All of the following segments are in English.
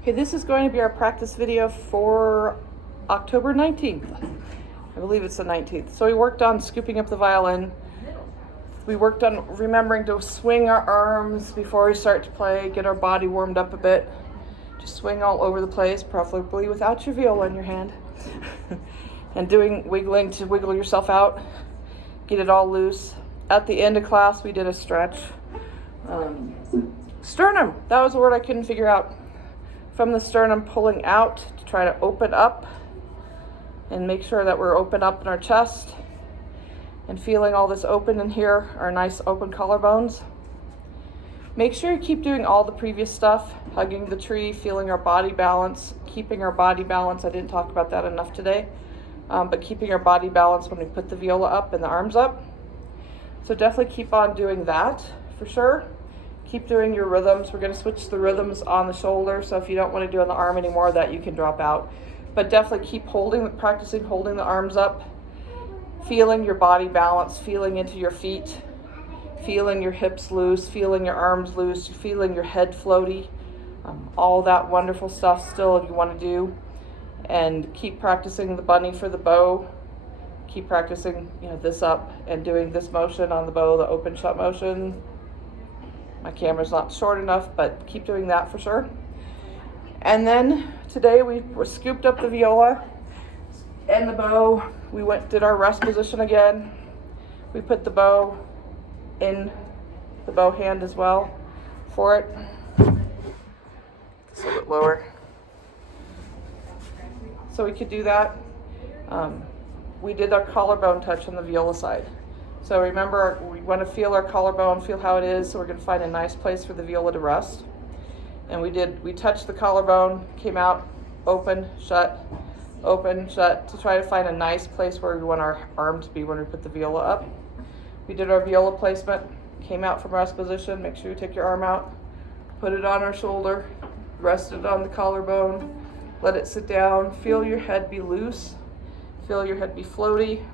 Okay, this is going to be our practice video for October 19th. I believe it's the 19th. So we worked on scooping up the violin. We worked on remembering to swing our arms before we start to play, get our body warmed up a bit. Just swing all over the place, preferably without your viola in your hand. And doing wiggling to wiggle yourself out, get it all loose. At the end of class, we did a stretch. Sternum, that was a word I couldn't figure out. From the sternum, pulling out to try to open up and make sure that we're open up in our chest and feeling all this open in here, our nice open collarbones. Make sure you keep doing all the previous stuff, hugging the tree, feeling our body balance, keeping our body balance. I didn't talk about that enough today, but keeping our body balance when we put the viola up and the arms up. So definitely keep on doing that for sure. Keep doing your rhythms. We're going to switch the rhythms on the shoulder, so if you don't want to do on the arm anymore, that you can drop out. But definitely keep practicing holding the arms up, feeling your body balance, feeling into your feet, feeling your hips loose, feeling your arms loose, feeling your head floaty, all that wonderful stuff still you want to do. And keep practicing the bunny for the bow. Keep practicing, this up and doing this motion on the bow, the open shut motion. My camera's not short enough, but keep doing that for sure. And then today we scooped up the viola and the bow. We did our rest position again. We put the bow in the bow hand as well for it. Just a little bit lower. So we could do that. We did our collarbone touch on the viola side. So remember, we want to feel our collarbone, feel how it is, so we're going to find a nice place for the viola to rest. And we touched the collarbone, came out, open, shut, to try to find a nice place where we want our arm to be when we put the viola up. We did our viola placement, came out from rest position, make sure you take your arm out, put it on our shoulder, rest it on the collarbone, let it sit down, feel your head be loose, feel your head be floaty.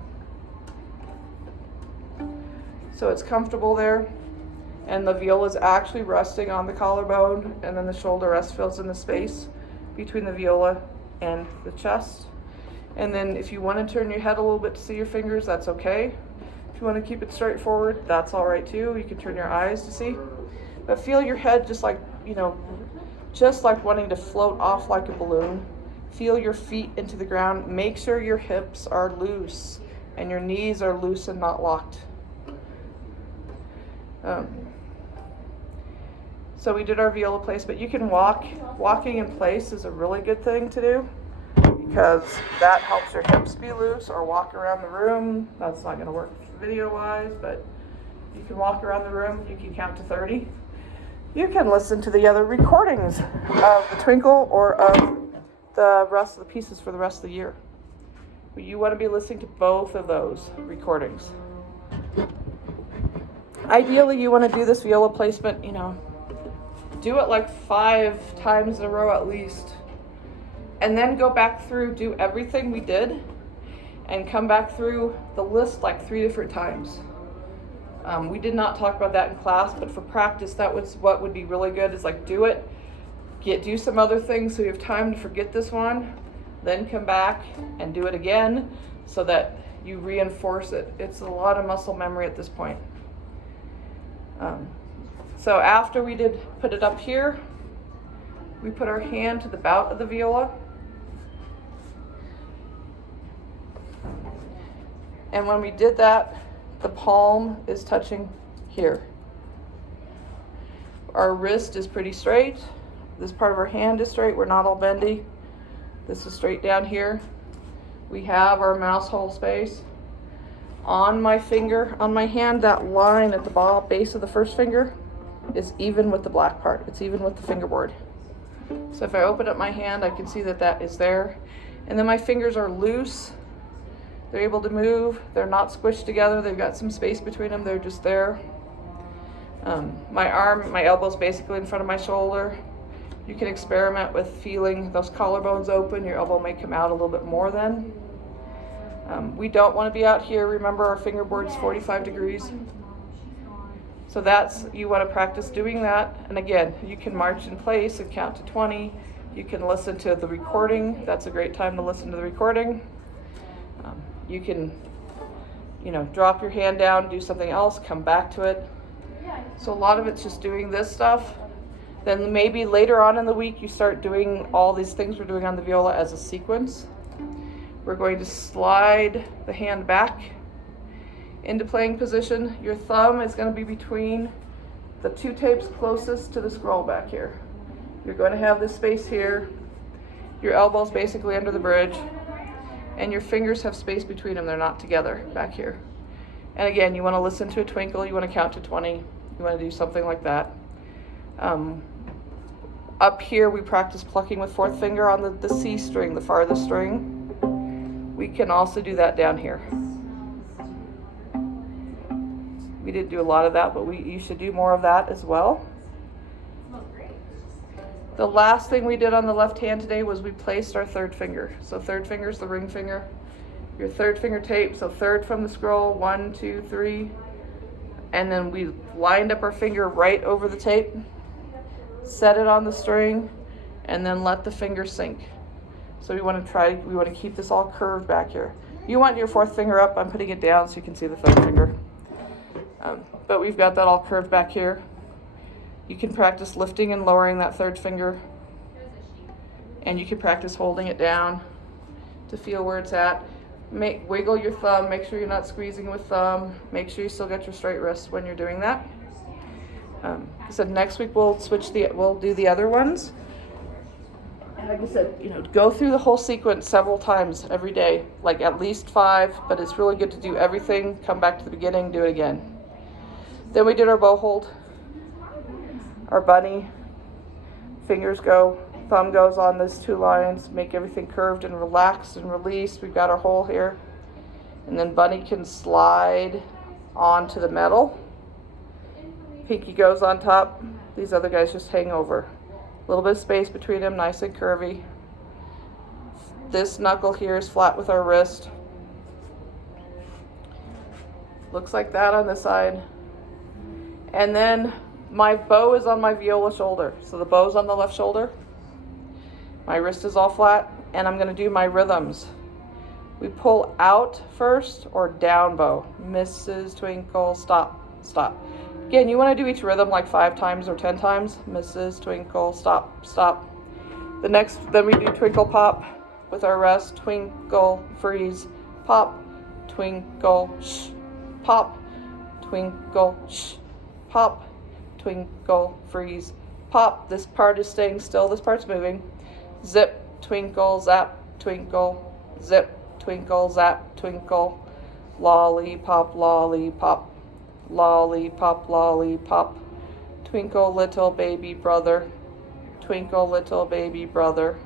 So it's comfortable there, and the viola is actually resting on the collarbone, and then the shoulder rest fills in the space between the viola and the chest. And then if you want to turn your head a little bit to see your fingers, that's okay. If you want to keep it straight forward, that's all right too. You can turn your eyes to see, but feel your head just like wanting to float off like a balloon. Feel your feet into the ground. Make sure your hips are loose and your knees are loose and not locked. So we did our viola placement. You can walking in place is a really good thing to do because that helps your hips be loose, or walk around the room. That's not going to work video wise, but you can walk around the room. You can count to 30. You can listen to the other recordings of the Twinkle or of the rest of the pieces for the rest of the year. But you want to be listening to both of those recordings. Ideally, you want to do this viola placement, do it like 5 times in a row at least. And then go back through, do everything we did, and come back through the list like 3 different times. We did not talk about that in class, but for practice, that was what would be really good, is like do it, do some other things so you have time to forget this one, then come back and do it again so that you reinforce it. It's a lot of muscle memory at this point. So after we did put it up here, we put our hand to the bout of the viola. And when we did that, the palm is touching here. Our wrist is pretty straight. This part of our hand is straight. We're not all bendy. This is straight down here. We have our mouse hole space. On my hand, that line at the base of the first finger is even with the black part. It's even with the fingerboard. So if I open up my hand, I can see that is there. And then my fingers are loose. They're able to move. They're not squished together. They've got some space between them. They're just there. My elbow's basically in front of my shoulder. You can experiment with feeling those collarbones open. Your elbow may come out a little bit more then. We don't want to be out here. Remember, our fingerboard's 45 degrees. So you want to practice doing that. And again, you can march in place and count to 20. You can listen to the recording. That's a great time to listen to the recording. You can, drop your hand down, do something else, come back to it. So a lot of it's just doing this stuff. Then maybe later on in the week, you start doing all these things we're doing on the viola as a sequence. We're going to slide the hand back into playing position. Your thumb is going to be between the two tapes closest to the scroll back here. You're going to have this space here. Your elbow's basically under the bridge, and your fingers have space between them. They're not together back here. And again, you want to listen to a twinkle. You want to count to 20. You want to do something like that. Up here, we practice plucking with fourth finger on the C string, the farthest string. We can also do that down here. We didn't do a lot of that, but you should do more of that as well. The last thing we did on the left hand today was we placed our third finger. So third finger is the ring finger. Your third finger tape, so third from the scroll, 1, 2, 3. And then we lined up our finger right over the tape, set it on the string, and then let the finger sink. So we want to keep this all curved back here. You want your fourth finger up. I'm putting it down so you can see the third finger. But we've got that all curved back here. You can practice lifting and lowering that third finger. And you can practice holding it down to feel where it's at. Wiggle your thumb. Make sure you're not squeezing with thumb. Make sure you still got your straight wrist when you're doing that. So next week we'll do the other ones. And like I said, go through the whole sequence several times every day, like at least 5, but it's really good to do everything, come back to the beginning, do it again. Then we did our bow hold, our bunny, fingers go, thumb goes on those 2 lines, make everything curved and relaxed and released. We've got our hole here. And then bunny can slide onto the metal. Pinky goes on top. These other guys just hang over. A little bit of space between them, nice and curvy. This knuckle here is flat with our wrist. Looks like that on this side. And then my bow is on my viola shoulder. So the bow's on the left shoulder. My wrist is all flat, and I'm going to do my rhythms. We pull out first or down bow. Mrs. Twinkle, stop, stop. Again, you want to do each rhythm like 5 times or 10 times. Mrs. Twinkle, stop, stop. Then we do twinkle pop with our rest. Twinkle, freeze, pop, twinkle, shh, pop, twinkle, shh, pop, twinkle, freeze, pop. This part is staying still, this part's moving. Zip, twinkle, zap, twinkle, zip, twinkle, zap, twinkle, lollipop, lollipop, lollipop, lollipop, twinkle little baby brother, twinkle little baby brother,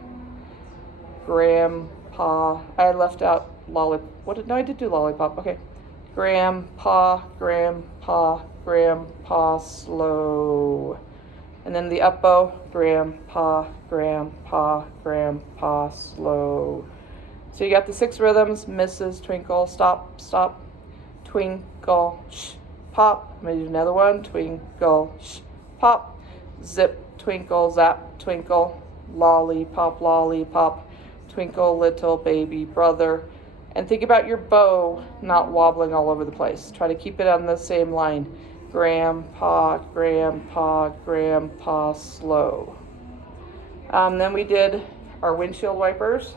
grandpa, I left out lollipop, no, I did do lollipop, okay, grandpa, grandpa, grandpa, slow, and then the up bow, grandpa, grandpa, grandpa, slow. So you got the 6 rhythms, Mrs. Twinkle, stop, stop, twinkle, shh, pop. I'm going to do another one, twinkle, shh, pop, zip, twinkle, zap, twinkle, lollipop, lollipop, twinkle little baby brother. And think about your bow not wobbling all over the place. Try to keep it on the same line. Grandpa, grandpa, grandpa, slow. Then we did our windshield wipers.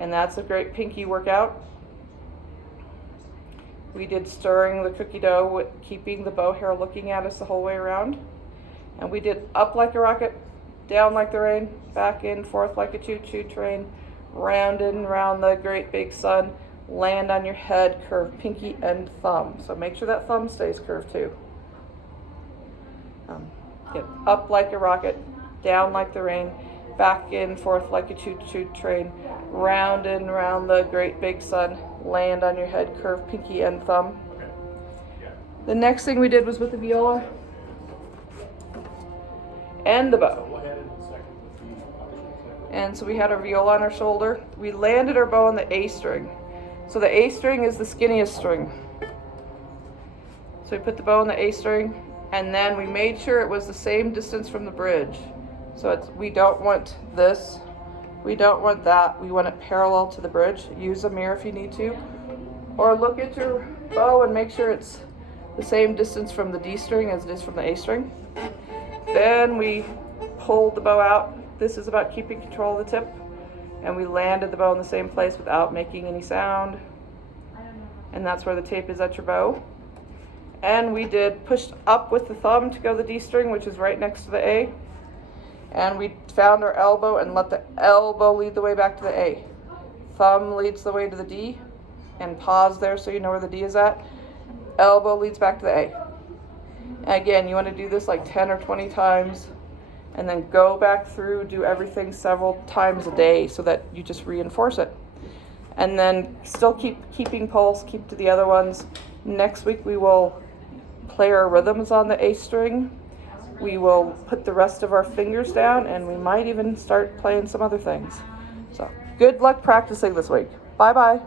And that's a great pinky workout. We did stirring the cookie dough with keeping the bow hair looking at us the whole way around. And we did up like a rocket, down like the rain, back and forth like a choo-choo train, round and round the great big sun, land on your head, curve pinky and thumb. So make sure that thumb stays curved too. Get up like a rocket, down like the rain, back and forth like a choo-choo train, round and round the great big sun, land on your head, curve pinky and thumb. The next thing we did was with the viola and the bow. And so we had our viola on our shoulder. We landed our bow on the A string. So the A string is the skinniest string. So we put the bow on the A string, And then we made sure it was the same distance from the bridge. So we don't want this, we don't want that, we want it parallel to the bridge. Use a mirror if you need to, or look at your bow and make sure it's the same distance from the D string as it is from the A string. Then we pulled the bow out. This is about keeping control of the tip. And we landed the bow in the same place without making any sound. And that's where the tape is at your bow. And we did push up with the thumb to go to the D string, which is right next to the A. And we found our elbow and let the elbow lead the way back to the A. Thumb leads the way to the D, and pause there so you know where the D is at. Elbow leads back to the A. And again, you want to do this like 10 or 20 times, and then go back through, do everything several times a day so that you just reinforce it. And then still keeping pulse, keep to the other ones. Next week we will play our rhythms on the A string. We will put the rest of our fingers down, and we might even start playing some other things. So good luck practicing this week. Bye-bye.